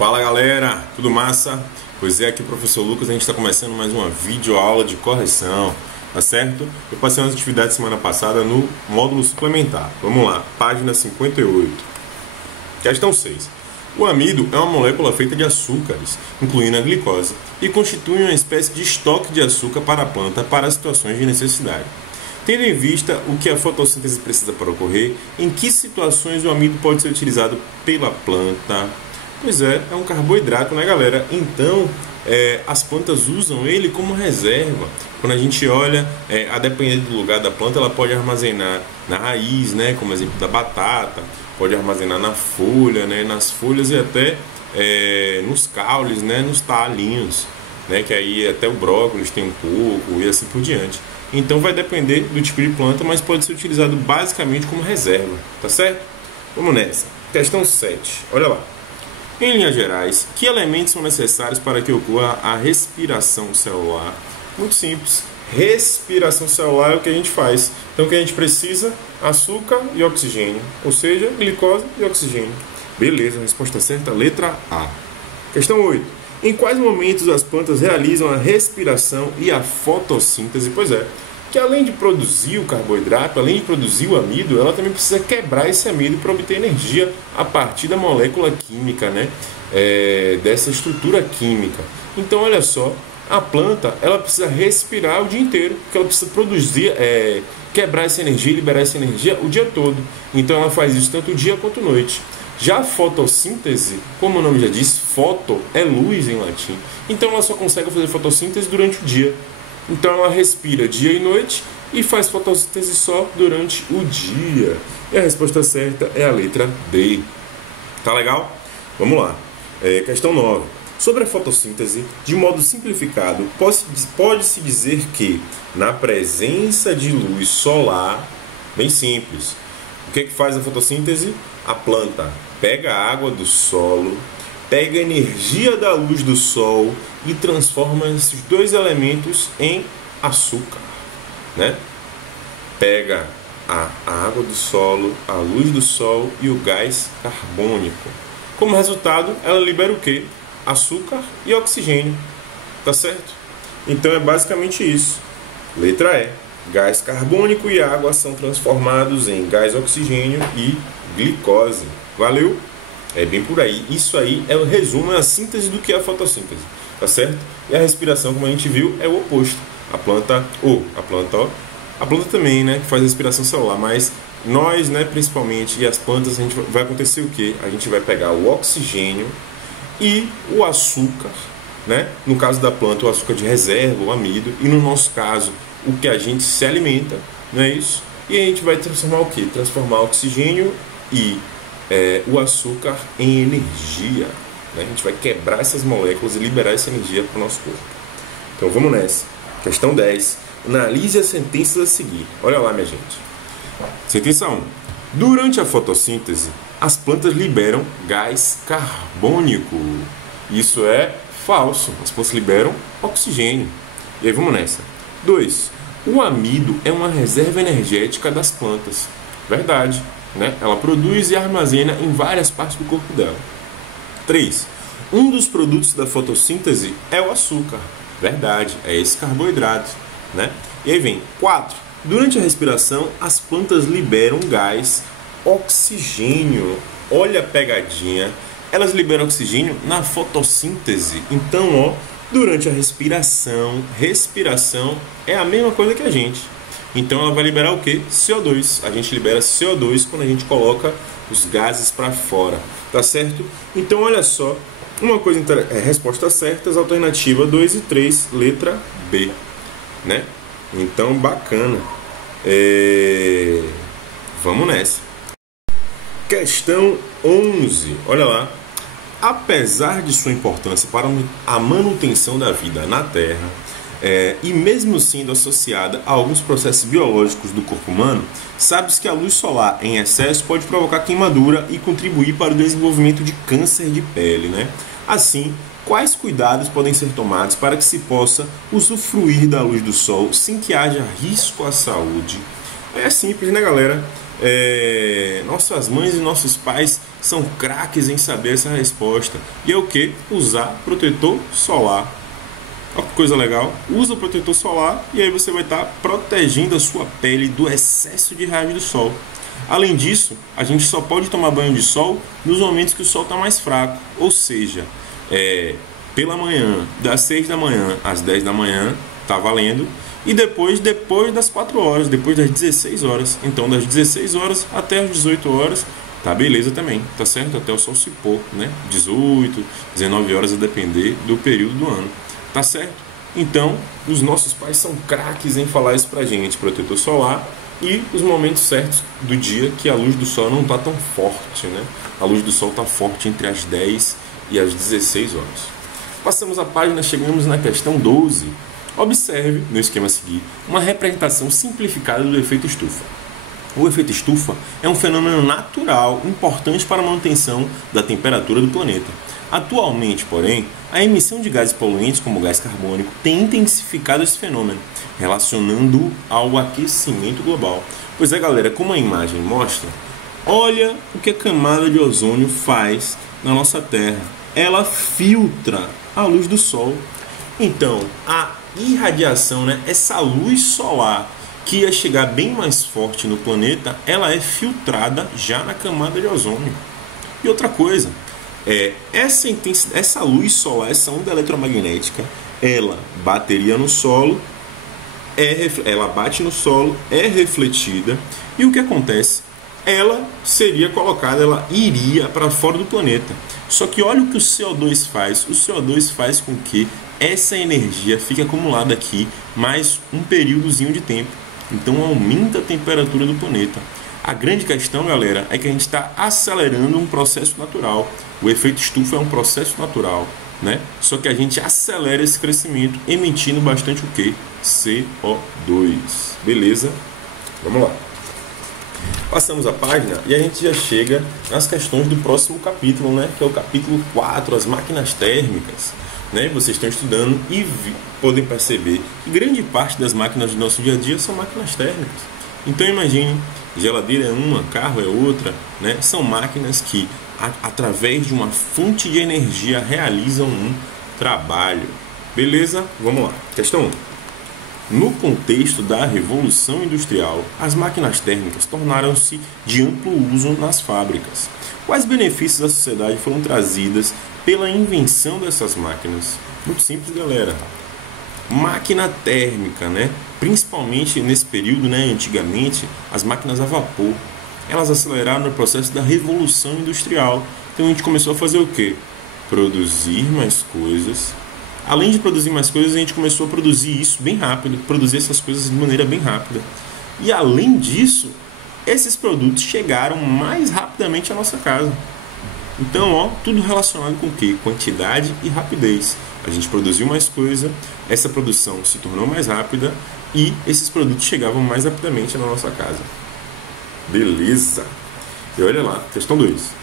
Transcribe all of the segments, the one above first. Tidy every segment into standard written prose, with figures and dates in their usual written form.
Fala galera, tudo massa? Pois é, aqui o professor Lucas, a gente está começando mais uma videoaula de correção, tá certo? Eu passei umas atividades semana passada no módulo suplementar. Vamos lá, página 58. Questão 6. O amido é uma molécula feita de açúcares, incluindo a glicose, e constitui uma espécie de estoque de açúcar para a planta para situações de necessidade. Tendo em vista o que a fotossíntese precisa para ocorrer, em que situações o amido pode ser utilizado pela planta? Pois é um carboidrato, né, galera? Então, as plantas usam ele como reserva. Quando a gente olha, a depender do lugar da planta, ela pode armazenar na raiz, né, como exemplo da batata, pode armazenar na folha, né, nas folhas e até nos caules, né, nos talinhos, né, que aí até o brócolis tem um pouco e assim por diante. Então vai depender do tipo de planta, mas pode ser utilizado basicamente como reserva, tá certo? Vamos nessa. Questão 7. Olha lá. Em linhas gerais, que elementos são necessários para que ocorra a respiração celular? Muito simples. Respiração celular é o que a gente faz. Então o que a gente precisa? Açúcar e oxigênio. Ou seja, glicose e oxigênio. Beleza, a resposta certa, letra A. Questão 8. Em quais momentos as plantas realizam a respiração e a fotossíntese? Pois é, que além de produzir o carboidrato, além de produzir o amido, ela também precisa quebrar esse amido para obter energia a partir da molécula química, né? Dessa estrutura química. Então, olha só, a planta ela precisa respirar o dia inteiro, porque ela precisa produzir, quebrar essa energia, liberar essa energia o dia todo. Então, ela faz isso tanto dia quanto noite. Já a fotossíntese, como o nome já diz, foto é luz em latim. Então, ela só consegue fazer fotossíntese durante o dia. Então ela respira dia e noite e faz fotossíntese só durante o dia. E a resposta certa é a letra D. Tá legal? Vamos lá. Questão 9. Sobre a fotossíntese, de modo simplificado, pode-se dizer que na presença de luz solar, bem simples, o que faz a fotossíntese? A planta pega a água do solo, pega a energia da luz do sol e transforma esses dois elementos em açúcar, né? Pega a água do solo, a luz do sol e o gás carbônico. Como resultado, ela libera o quê? Açúcar e oxigênio, tá certo? Então é basicamente isso. Letra E. Gás carbônico e água são transformados em gás oxigênio e glicose. Valeu? É bem por aí. Isso aí é o resumo, é a síntese do que é a fotossíntese, tá certo? E a respiração, como a gente viu, é o oposto. A planta também, né, que faz respiração celular, mas nós, né, principalmente, e as plantas, a gente vai acontecer o quê? A gente vai pegar o oxigênio e o açúcar, né? No caso da planta, o açúcar de reserva, o amido, e no nosso caso, o que a gente se alimenta, não é isso? E a gente vai transformar o quê? Transformar o oxigênio e o açúcar em energia, né? A gente vai quebrar essas moléculas e liberar essa energia para o nosso corpo. Então vamos nessa. Questão 10. Analise as sentenças a seguir. Olha lá, minha gente. Sentença 1. Durante a fotossíntese, as plantas liberam gás carbônico. Isso é falso. As plantas liberam oxigênio. E aí vamos nessa. 2. O amido é uma reserva energética das plantas. Verdade. Né? Ela produz e armazena em várias partes do corpo dela. 3. Um dos produtos da fotossíntese é o açúcar. Verdade, é esse carboidrato. Né? E aí vem 4. Durante a respiração, as plantas liberam gás oxigênio. Olha a pegadinha. Elas liberam oxigênio na fotossíntese. Então, ó, durante a respiração é a mesma coisa que a gente. Então ela vai liberar o que? CO2. A gente libera CO2 quando a gente coloca os gases para fora, tá certo? Então olha só, uma coisa resposta certa, as alternativas 2 e 3, letra B, né? Então bacana. Vamos nessa. Questão 11. Olha lá. Apesar de sua importância para a manutenção da vida na Terra, e mesmo sendo associada a alguns processos biológicos do corpo humano, sabe-se que a luz solar em excesso pode provocar queimadura e contribuir para o desenvolvimento de câncer de pele, né? Assim, quais cuidados podem ser tomados para que se possa usufruir da luz do sol sem que haja risco à saúde? É simples, né, galera? Nossas mães e nossos pais são craques em saber essa resposta. E é o que? Usar protetor solar. Olha que coisa legal. Usa o protetor solar e aí você vai estar protegendo a sua pele do excesso de raios do sol. Além disso, a gente só pode tomar banho de sol nos momentos que o sol está mais fraco. Ou seja, pela manhã, das 6 da manhã às 10 da manhã, tá valendo. E depois das 4 horas, depois das 16 horas. Então, das 16 horas até as 18 horas, tá beleza também, tá certo? Até o sol se pôr, né? 18, 19 horas, a depender do período do ano, tá certo? Então, os nossos pais são craques em falar isso pra gente, protetor solar e os momentos certos do dia que a luz do sol não tá tão forte, né? A luz do sol tá forte entre as 10 e as 16 horas. Passamos a página, chegamos na questão 12. Observe, no esquema a seguir, uma representação simplificada do efeito estufa. O efeito estufa é um fenômeno natural importante para a manutenção da temperatura do planeta. Atualmente, porém, a emissão de gases poluentes, como o gás carbônico, tem intensificado esse fenômeno, relacionando-o ao aquecimento global. Pois é, galera, como a imagem mostra, olha o que a camada de ozônio faz na nossa Terra. Ela filtra a luz do Sol. Então, a irradiação, né, essa luz solar que ia chegar bem mais forte no planeta, ela é filtrada já na camada de ozônio. E outra coisa, essa luz solar, essa onda eletromagnética, ela bateria no solo, ela bate no solo, é refletida, e o que acontece? Ela seria colocada, ela iria para fora do planeta. Só que olha o que o CO2 faz. O CO2 faz com que essa energia fique acumulada aqui mais um períodozinho de tempo. Então aumenta a temperatura do planeta. A grande questão, galera, é que a gente está acelerando um processo natural. O efeito estufa é um processo natural, né? Só que a gente acelera esse crescimento emitindo bastante o quê? CO2. Beleza? Vamos lá. Passamos a página e a gente já chega nas questões do próximo capítulo, né? Que é o capítulo 4, as máquinas térmicas. Né? Vocês estão estudando e podem perceber que grande parte das máquinas do nosso dia a dia são máquinas térmicas. Então imagine, geladeira é uma, carro é outra, né? São máquinas que, através de uma fonte de energia, realizam um trabalho. Beleza? Vamos lá. Questão 1. No contexto da Revolução Industrial, as máquinas térmicas tornaram-se de amplo uso nas fábricas. Quais benefícios à sociedade foram trazidos pela invenção dessas máquinas? Muito simples, galera. Máquina térmica, né? Principalmente nesse período, né? Antigamente, as máquinas a vapor. Elas aceleraram o processo da Revolução Industrial. Então a gente começou a fazer o quê? Produzir mais coisas. Além de produzir mais coisas, a gente começou a produzir isso bem rápido, produzir essas coisas de maneira bem rápida. E além disso, esses produtos chegaram mais rapidamente à nossa casa. Então, ó, tudo relacionado com o quê? Quantidade e rapidez. A gente produziu mais coisa, essa produção se tornou mais rápida e esses produtos chegavam mais rapidamente na nossa casa. Beleza! E olha lá, questão 2.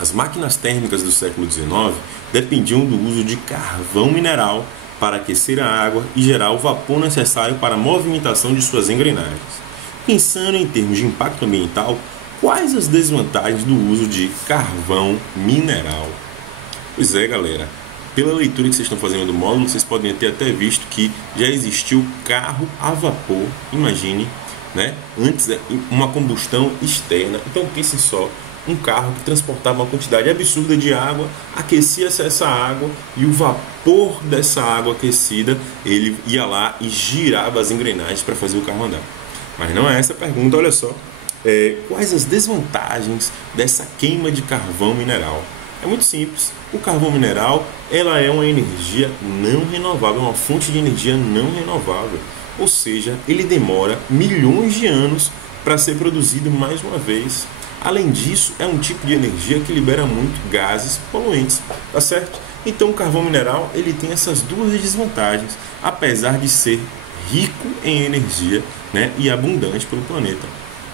As máquinas térmicas do século XIX dependiam do uso de carvão mineral para aquecer a água e gerar o vapor necessário para a movimentação de suas engrenagens. Pensando em termos de impacto ambiental, quais as desvantagens do uso de carvão mineral? Pois é, galera, pela leitura que vocês estão fazendo do módulo, vocês podem ter até visto que já existiu carro a vapor, imagine, né? Antes uma combustão externa. Então pense só, um carro que transportava uma quantidade absurda de água, aquecia-se essa água e o vapor dessa água aquecida, ele ia lá e girava as engrenagens para fazer o carro andar. Mas não é essa a pergunta, olha só. Quais as desvantagens dessa queima de carvão mineral? É muito simples. O carvão mineral, ela é uma energia não renovável, uma fonte de energia não renovável. Ou seja, ele demora milhões de anos para ser produzido mais uma vez. Além disso, é um tipo de energia que libera muito gases poluentes, tá certo? Então o carvão mineral, ele tem essas duas desvantagens, apesar de ser rico em energia, né, e abundante pelo planeta.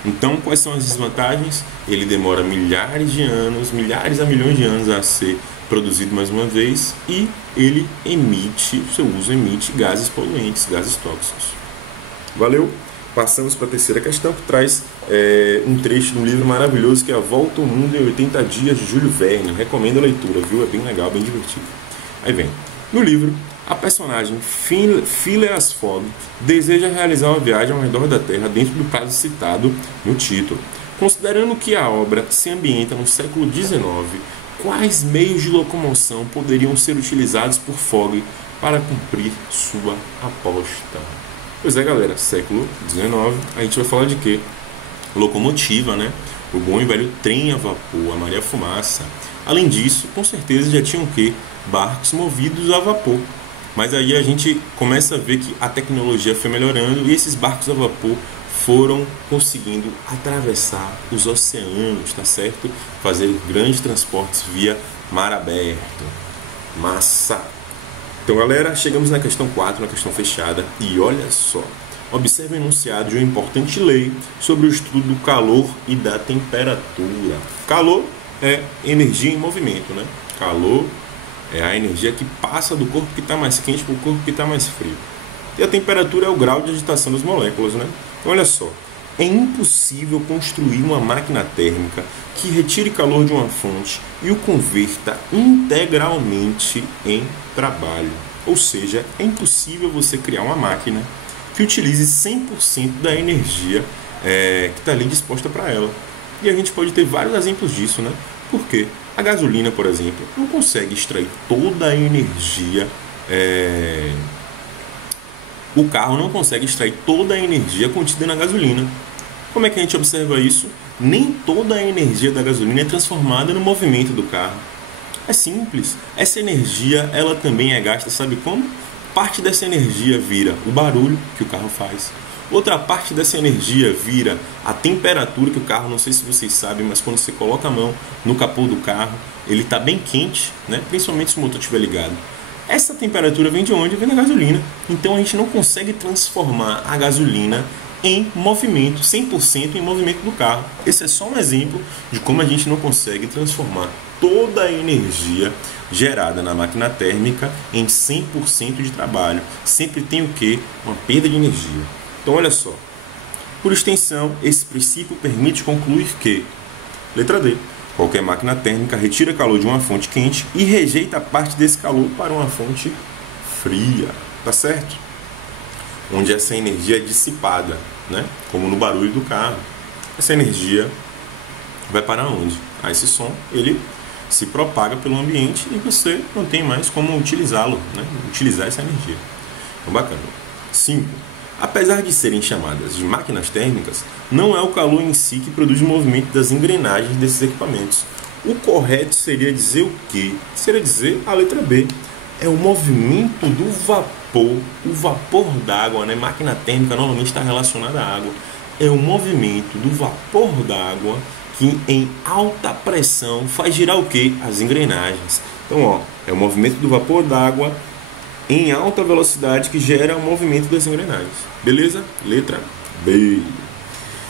Então, quais são as desvantagens? Ele demora milhares de anos, milhares a milhões de anos a ser produzido mais uma vez e ele emite, seu uso emite gases poluentes, gases tóxicos. Valeu? passamos para a terceira questão, que traz um trecho de um livro maravilhoso, que é A Volta ao Mundo em 80 Dias, de Júlio Verne. Recomendo a leitura, viu? É bem legal, bem divertido. Aí vem. No livro, a personagem Phileas Fogg deseja realizar uma viagem ao redor da Terra dentro do prazo citado no título. Considerando que a obra se ambienta no século XIX, quais meios de locomoção poderiam ser utilizados por Fogg para cumprir sua aposta? Pois é, galera, século XIX, a gente vai falar de quê? Locomotiva, né? O bom e velho trem a vapor, a Maria Fumaça. Além disso, com certeza já tinham o quê? Barcos movidos a vapor. Mas aí a gente começa a ver que a tecnologia foi melhorando e esses barcos a vapor foram conseguindo atravessar os oceanos, tá certo? Fazer grandes transportes via mar aberto. Massa! Então, galera, chegamos na questão 4, na questão fechada, e olha só. Observe o enunciado de uma importante lei sobre o estudo do calor e da temperatura. Calor é energia em movimento, né? Calor é a energia que passa do corpo que está mais quente para o corpo que está mais frio. E a temperatura é o grau de agitação das moléculas, né? Então, olha só. É impossível construir uma máquina térmica que retire calor de uma fonte e o converta integralmente em trabalho. Ou seja, é impossível você criar uma máquina que utilize 100% da energia que está ali disposta para ela. E a gente pode ter vários exemplos disso, né? Porque a gasolina, por exemplo, não consegue extrair toda a energia. O carro não consegue extrair toda a energia contida na gasolina. Como é que a gente observa isso? Nem toda a energia da gasolina é transformada no movimento do carro. É simples. Essa energia, ela também é gasta, sabe como? Parte dessa energia vira o barulho que o carro faz. Outra parte dessa energia vira a temperatura que o carro, não sei se vocês sabem, mas quando você coloca a mão no capô do carro, ele está bem quente, né? Principalmente se o motor estiver ligado. Essa temperatura vem de onde? Vem da gasolina. Então a gente não consegue transformar a gasolina em movimento, 100% em movimento do carro. Esse é só um exemplo de como a gente não consegue transformar toda a energia gerada na máquina térmica em 100% de trabalho. Sempre tem o quê? Uma perda de energia. Então olha só. Por extensão, esse princípio permite concluir que, letra D, qualquer máquina térmica retira calor de uma fonte quente e rejeita parte desse calor para uma fonte fria. Tá certo? Onde essa energia é dissipada, né? Como no barulho do carro. Essa energia vai para onde? Esse som, ele se propaga pelo ambiente e você não tem mais como utilizá-lo, né? Utilizar essa energia. Então, bacana. 5. Apesar de serem chamadas de máquinas térmicas, não é o calor em si que produz o movimento das engrenagens desses equipamentos. O correto seria dizer o quê? Seria dizer a letra B. É o movimento do vapor, o vapor d'água, né? Máquina térmica normalmente está relacionada à água. É o movimento do vapor d'água que em alta pressão faz girar o quê? As engrenagens. Então, ó, é o movimento do vapor d'água em alta velocidade que gera o movimento das engrenagens. Beleza? Letra B.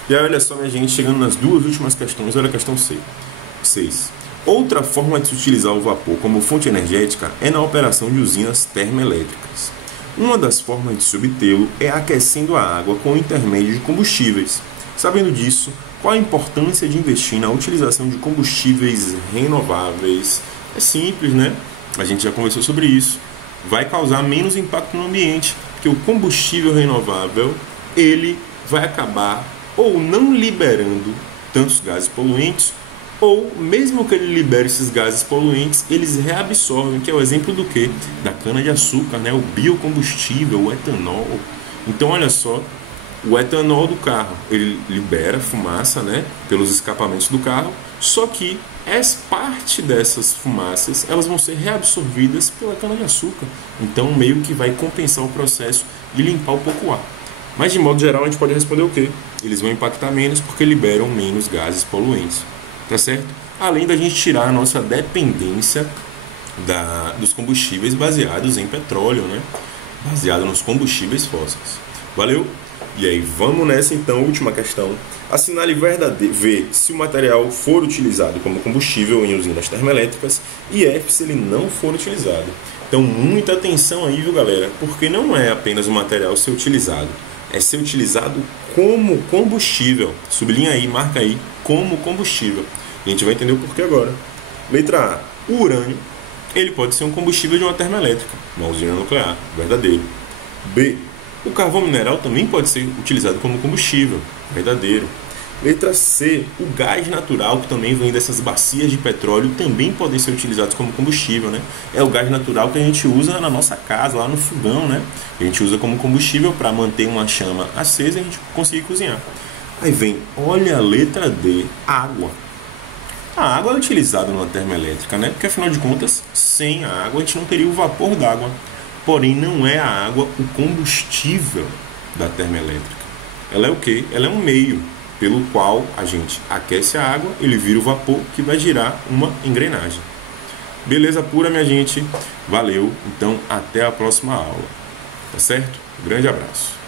E aí, olha só, minha gente, chegando nas duas últimas questões, olha a questão 6. Outra forma de se utilizar o vapor como fonte energética é na operação de usinas termoelétricas. Uma das formas de se obtê-lo é aquecendo a água com o intermédio de combustíveis. Sabendo disso, qual a importância de investir na utilização de combustíveis renováveis? É simples, né? A gente já conversou sobre isso. Vai causar menos impacto no ambiente, porque o combustível renovável, ele vai acabar ou não liberando tantos gases poluentes, ou mesmo que ele libere esses gases poluentes, eles reabsorvem, que é o exemplo do quê? Da cana-de-açúcar, né? O biocombustível, o etanol. Então, olha só, o etanol do carro, ele libera fumaça, né? Pelos escapamentos do carro, só que parte dessas fumaças, elas vão ser reabsorvidas pela cana-de-açúcar. Então, meio que vai compensar o processo de limpar um pouco o ar. Mas, de modo geral, a gente pode responder o quê? Eles vão impactar menos porque liberam menos gases poluentes. Tá certo? Além da gente tirar a nossa dependência dos combustíveis baseados em petróleo, né? Baseado nos combustíveis fósseis. Valeu? E aí, vamos nessa então, última questão. Assinale verdadeiro V se o material for utilizado como combustível em usinas termoelétricas e F se ele não for utilizado. Então, muita atenção aí, viu, galera? Porque não é apenas o material ser utilizado, é ser utilizado como combustível. Sublinha aí, marca aí, como combustível. A gente vai entender o porquê agora. Letra A, o urânio, ele pode ser um combustível de uma termoelétrica, uma usina nuclear, verdadeiro. B, o carvão mineral também pode ser utilizado como combustível, verdadeiro. Letra C, o gás natural, que também vem dessas bacias de petróleo, também podem ser utilizados como combustível, né? É o gás natural que a gente usa na nossa casa, lá no fogão, né? A gente usa como combustível para manter uma chama acesa e a gente conseguir cozinhar. Aí vem, olha a letra D, água. A água é utilizada numa termoelétrica, né? Porque afinal de contas, sem a água a gente não teria o vapor d'água. Porém, não é a água o combustível da termoelétrica. Ela é o quê? Ela é um meio pelo qual a gente aquece a água, ele vira o vapor que vai girar uma engrenagem. Beleza pura, minha gente? Valeu. Então, até a próxima aula. Tá certo? Grande abraço.